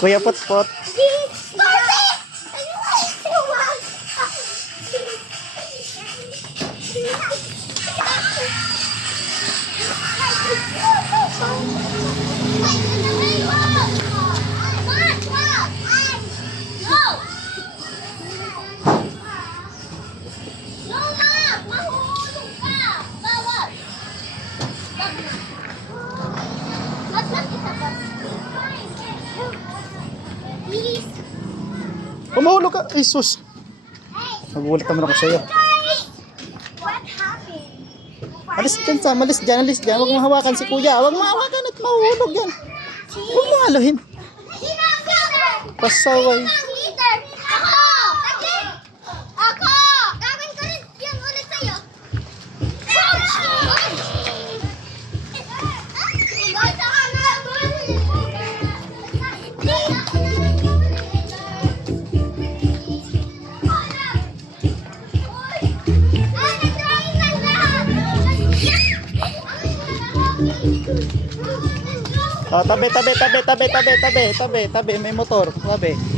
Kuya Potpot. Please. Umahulog ka. Ay, sus. Nagulat naman ako sa'yo. Alis dyan sa, malis dyan, alis dyan. Huwag mo hawakan si kuya. Huwag mo hawakan at mahulog yan. Huwag mo haluhin. Leader? Pasaway. Oh, tabi, tabi, tabi, tabi, tabi, tabi, tabi, tabi. May motor. Tabi.